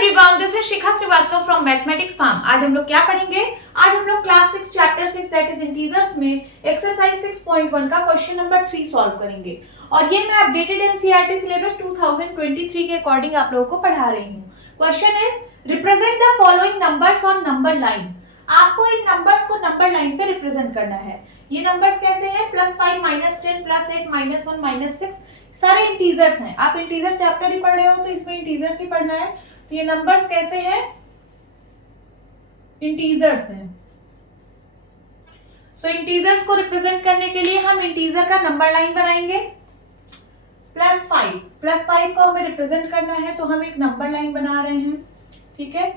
Everyone, this is Shikha Srivastava from mathematics farm. आज हम लोग क्या पढ़ेंगे? आज हम लोग class 6 chapter 6 that is integers में एक्सरसाइज 6.1 का क्वेश्चन नंबर 3 सॉल्व करेंगे। और ये मैं अपडेटेड एनसीईआरटी सिलेबस 2023 के अकॉर्डिंग आप लोगों को पढ़ा रही हूँ। Question is represent the following numbers on number line. आपको इन नंबर्स को नंबर लाइन पे रिप्रेजेंट करना है। ये नंबर्स कैसे हैं? +5, -10, +8, -1, -6 सारे इंटीजर्स हैं। आप इंटीजर चैप्टर ही पढ़ रहे हो तो इसमें इंटीजर्स ही पढ़ना है। तो ये नंबर्स कैसे हैं? इंटीजर्स हैं। सो इंटीजर्स को रिप्रेजेंट करने के लिए हम इंटीजर का नंबर लाइन बनाएंगे। +5 को हमें रिप्रेजेंट करना है तो हम एक नंबर लाइन बना रहे हैं। ठीक है,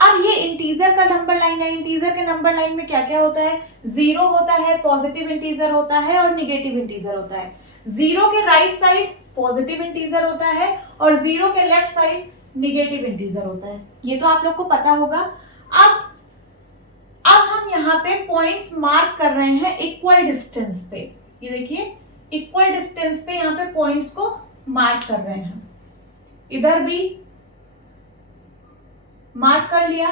अब ये इंटीजर का नंबर लाइन है। इंटीजर के नंबर लाइन में क्या क्या होता है? 0 होता है, पॉजिटिव इंटीजर होता है और निगेटिव इंटीजर होता है। 0 के राइट साइड पॉजिटिव इंटीजर होता है और 0 के लेफ्ट साइड निगेटिव इंटीजर होता है। ये तो आप लोग को पता होगा। अब हम यहाँ पे पॉइंट्स मार्क कर रहे हैं इक्वल डिस्टेंस पे। ये देखिए, इक्वल डिस्टेंस पे यहाँ पे पॉइंट्स को मार्क कर रहे हैं। इधर भी मार्क कर लिया।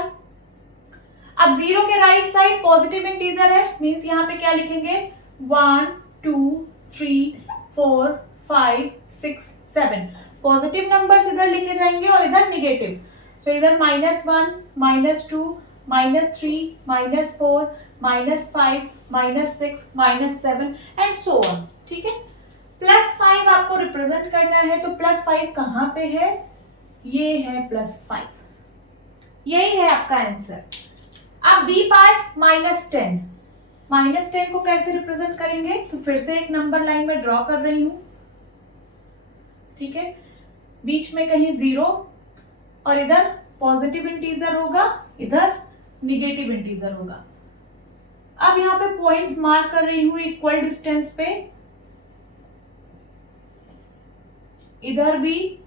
अब 0 के राइट साइड पॉजिटिव इंटीजर है, मींस यहाँ पे क्या लिखेंगे? 1 2 3 4 5 6 7 पॉजिटिव नंबर्स इधर लिखे जाएंगे और इधर निगेटिव। सो इधर -1 -2 -3 -4 -5 -6 -7 एंड सो ऑन। ठीक है, +5 आपको रिप्रेजेंट करना है तो +5 कहां पे है? ये है +5, यही है आपका आंसर। अब बी पार्ट -10। -10 को कैसे रिप्रेजेंट करेंगे? तो फिर से एक नंबर लाइन में ड्रॉ कर रही हूं। ठीक है, बीच में कहीं 0 और इधर पॉजिटिव इंटीजर होगा, इधर निगेटिव इंटीजर होगा। अब यहां पे पॉइंट्स मार्क कर रही हूं इक्वल डिस्टेंस पे। इधर भी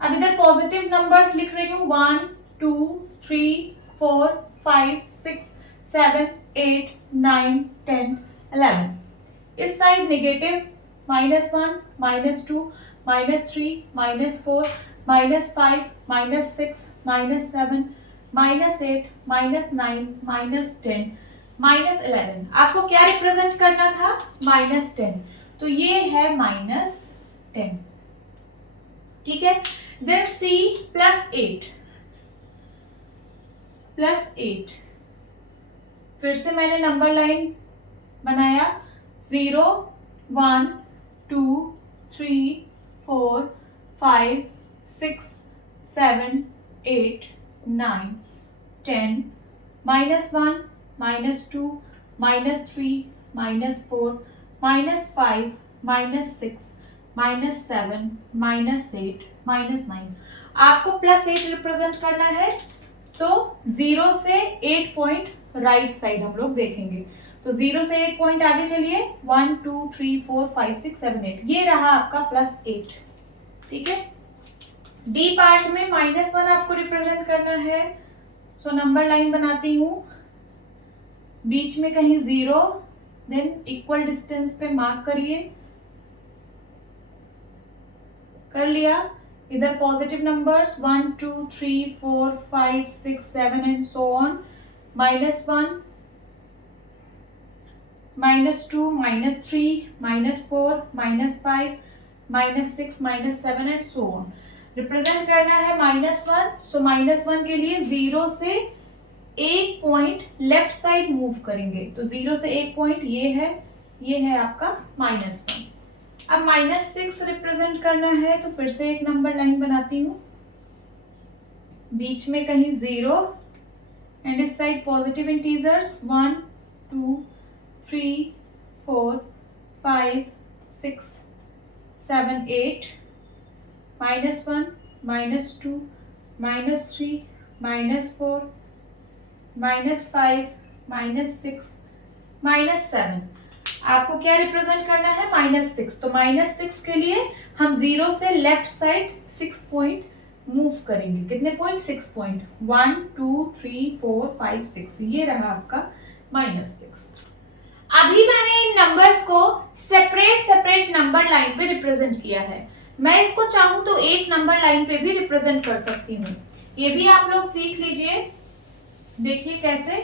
अब इधर पॉजिटिव नंबर्स लिख रही हूं 1 2 3 4 5 6 7 8 9 10 11। इस साइड निगेटिव -1 -2 -3 -4 -5 -6 -7 -8 -9 -10 -11। आपको क्या रिप्रेजेंट करना था? -10, तो ये है -10। ठीक है, देन C +8 फिर से मैंने नंबर लाइन बनाया। 0 1 2 3 4 5 6 7 8 9 10 -1 -2 -3 -4 -5 -6 -7 -8 -9। आपको +8 रिप्रेजेंट करना है तो 0 से 8 पॉइंट राइट साइड हम लोग देखेंगे। तो 0 से 8 पॉइंट आगे चलिए। 1 2 3 4 5 6 7 8 ये रहा आपका +8। ठीक है, डी पार्ट में -1 आपको रिप्रेजेंट करना है। सो नंबर लाइन बनाती हूं, बीच में कहीं 0, देन इक्वल डिस्टेंस पे मार्क करिए। कर लिया। इधर positive numbers 1 2 3 4 5 6 7 and so on. -1 -2 -3 -4 -5 -6 -7 and so on. Represent करना है -1। सो -1 के लिए 0 से 1 पॉइंट लेफ्ट साइड मूव करेंगे। तो 0 से 1 पॉइंट ये है आपका -1। अब -6 रिप्रेजेंट करना है तो फिर से एक नंबर लाइन बनाती हूँ। बीच में कहीं 0 एंड इस साइड पॉजिटिव इंटीजर्स 1 2 3 4 5 6 7 8 -1 -2 -3 -4 -5 -6 -7। आपको क्या रिप्रेजेंट करना है? -6। तो -6 के लिए हम 0 से लेफ्ट साइड 6 पॉइंट मूव करेंगे। कितने पॉइंट? 6 पॉइंट। 1 2 3 4 5 6 ये रहा आपका -6। अभी मैंने इन नंबर्स को सेपरेट नंबर लाइन पे रिप्रेजेंट किया है। मैं इसको चाहूं तो एक नंबर लाइन पे भी रिप्रेजेंट कर सकती हूँ। ये भी आप लोग सीख लीजिए। देखिए कैसे।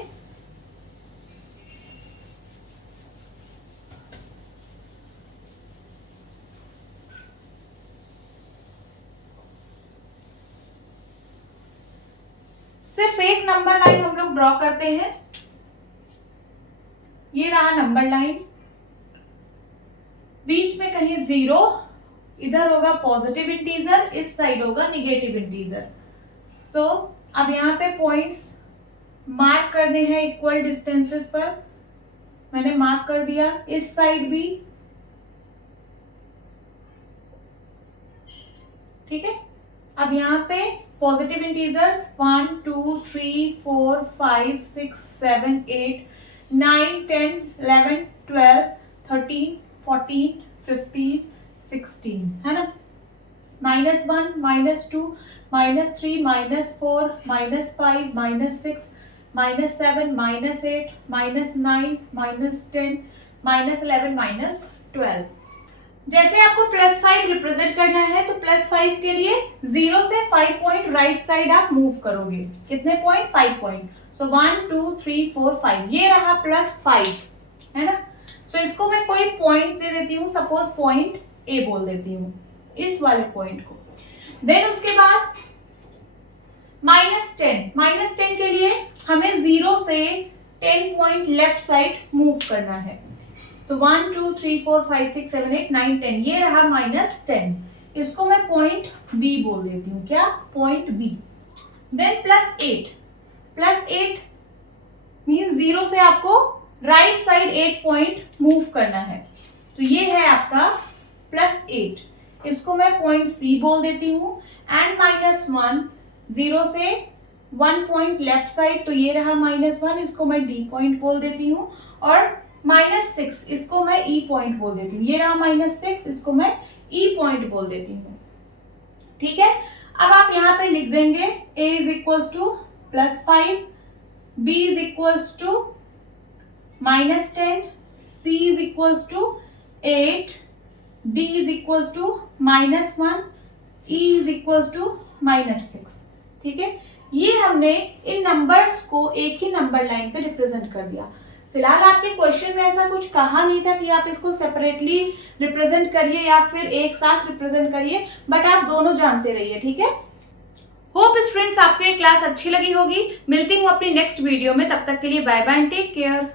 सिर्फ एक नंबर लाइन हम लोग ड्रॉ करते हैं। ये रहा नंबर लाइन, बीच में कहीं 0, इधर होगा पॉजिटिव इंटीजर, इस साइड होगा निगेटिव इंटीजर। सो अब यहाँ पे पॉइंट्स मार्क करने हैं इक्वल डिस्टेंसेस पर। मैंने मार्क कर दिया, इस साइड भी। ठीक है। अब यहाँ पे पॉजिटिव इंटीजर्स 1 2 3 4 5 6 7 8 9 10 11 12 13 14 15 16 है ना। -1 -2 -3 -4 -5 -6 -7 -8 -9 -10 -11 -12। जैसे आपको +5 रिप्रेजेंट करना है तो +5 के लिए 0 से 5 पॉइंट राइट साइड आप मूव करोगे। कितने पॉइंट? 5 पॉइंट। सो 1 2 3 4 5, ये रहा +5 है ना। सो इसको मैं कोई पॉइंट दे देती हूँ, सपोज पॉइंट ए बोल देती हूँ, इस वाले पॉइंट को। देन उसके बाद -10 के लिए हमें 0 से 10 पॉइंट लेफ्ट साइड मूव करना है। तो 1 2 3 4 5 6 7 8 9 10, ये रहा -10। इसको मैं पॉइंट बी बोल देती हूँ। क्या? Point B. देन +8 मीन्स 0 से आपको राइट साइड 8 पॉइंट मूव करना है। तो ये है आपका +8, इसको मैं पॉइंट सी बोल देती हूँ। एंड -1, 0 से 1 पॉइंट लेफ्ट साइड, तो ये रहा -1, इसको मैं डी पॉइंट बोल देती हूँ। और -6, इसको मैं ई पॉइंट बोल देती हूँ। ये रहा -6, इसको मैं ई पॉइंट बोल देती हूँ। ठीक है। अब आप यहाँ पे लिख देंगे a is equals to +5, b is equals to -10, c is equals to 8, d is equals to -1, e is equals to -6। ठीक है। ये हमने इन नंबर्स को एक ही नंबर लाइन पे रिप्रेजेंट कर दिया। फिलहाल आपके क्वेश्चन में ऐसा कुछ कहा नहीं था कि आप इसको सेपरेटली रिप्रेजेंट करिए या फिर एक साथ रिप्रेजेंट करिए, बट आप दोनों जानते रहिए। ठीक है। होप स्टूडेंट्स आपको ये क्लास अच्छी लगी होगी। मिलती हूँ अपनी नेक्स्ट वीडियो में, तब तक के लिए bye bye and take care.